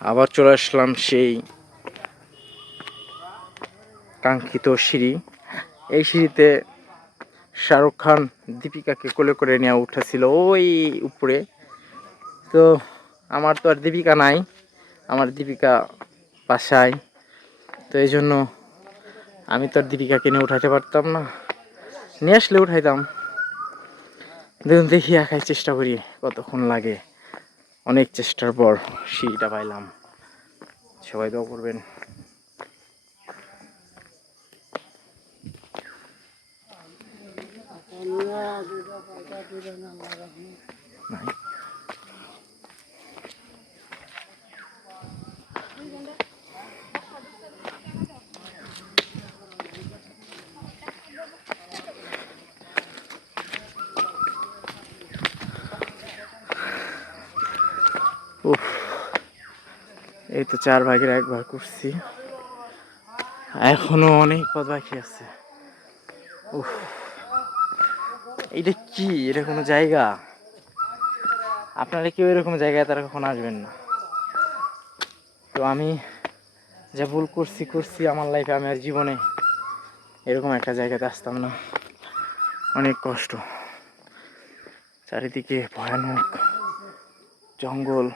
আবার চলে আসলাম সেই কাঙ্ক্ষিত সিঁড়ি। এই সিঁড়িতে শাহরুখ খান দীপিকাকে কোলে করে নিয়ে উঠেছিল ওই উপরে। তো আমার তো আর দীপিকা নাই, আমার দীপিকা বাসায়। তো এই জন্য আমি তো আর দীপিকাকে নিয়ে উঠাতে পারতাম না। নিয়ে আসলে উঠাইতাম। দেখুন দেখি একাই চেষ্টা করি কতক্ষণ লাগে। অনেক চেষ্টার পর সিঁড়িটা পাইলাম সবাই দোয়া করবেন। এই তো চার ভাগের এক ভাগ করছি। এখনও অনেক পথ বাকি আছে। এটা কি? এটা কোনো জায়গা? আপনারা কেউ এরকম জায়গায় তারা কখন আসবেন না। তো আমি যা ভুল করছি করছি, আমার লাইফে আমি আর জীবনে এরকম একটা জায়গাতে আসতাম না। অনেক কষ্ট। চারিদিকে ভয়ানক জঙ্গল।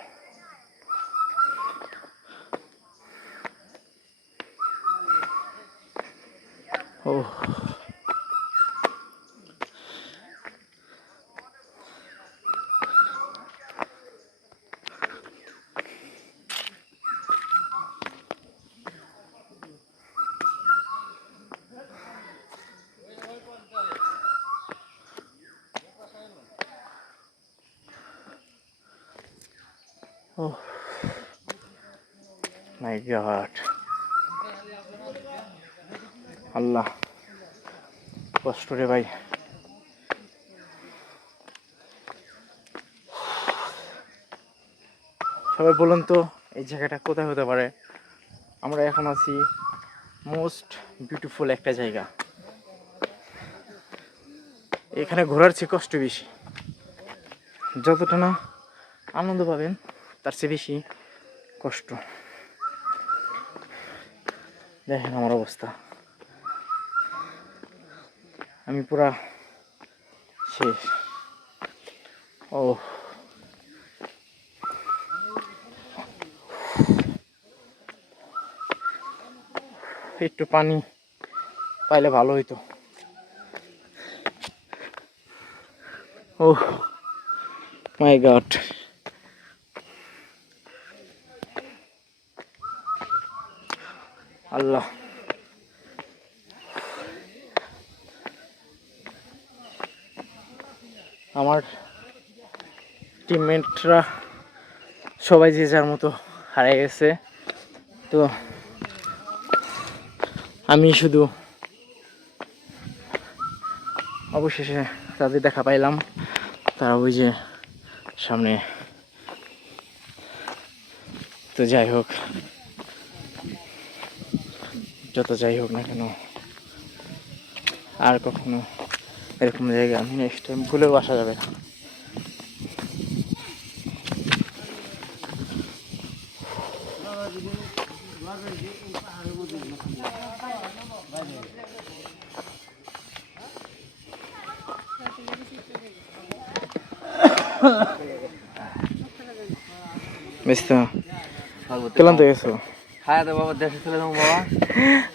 ও Oh my god. আল্লাহ কষ্ট রে ভাই। সবাই বলুন তো, এই জায়গাটা কোথায় হতে পারে? আমরা এখন আছি মোস্ট বিউটিফুল একটা জায়গা। এখানে ঘোরার চেয়ে কষ্ট বেশি। যতটা না আনন্দ পাবেন, তার চেয়ে বেশি কষ্ট। দেখেন আমার অবস্থা। আমি পুরা শেষ। ও। একটু পানি পাইলে ভালো হইতো। ও মাই গড আল্লাহ। আমার টিমমেটরা সবাই যে যার মতো হারিয়ে গেছে। তো আমি শুধু অবশেষে তাদের দেখা পাইলাম। তারা ওই যে সামনে। তো যাই হোক, যত যাই হোক না কেন, আর কখনো এরকম জায়গা আমি নেক্সট টাইম ভুলেও আসা যাবে না। কেলাম তো গেছো হ্যাঁ তো বাবা দেশে চলে যাব বাবা।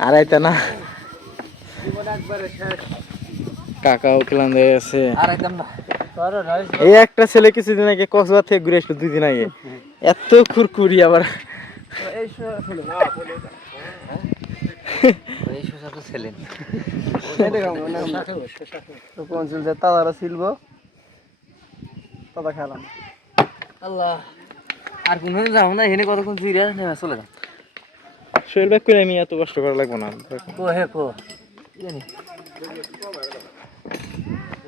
আড়াইটা না। গেছে আর একদম না এই একটা ছেলে কিছুদিন আগে কক্সবাজার থেকে ঘুরে আসলো দুই দিন আগে। এত খুরকুরি আবার। তাদারা ছিলব তাদা খেলাম। আল্লাহ। আর কোন যাব না এখানে কতক্ষণ জিরে নেমে চলে যাও। শরীর ব্যাগ করে আমি এত কষ্ট করা লাগবো না। কো হে কো। জানি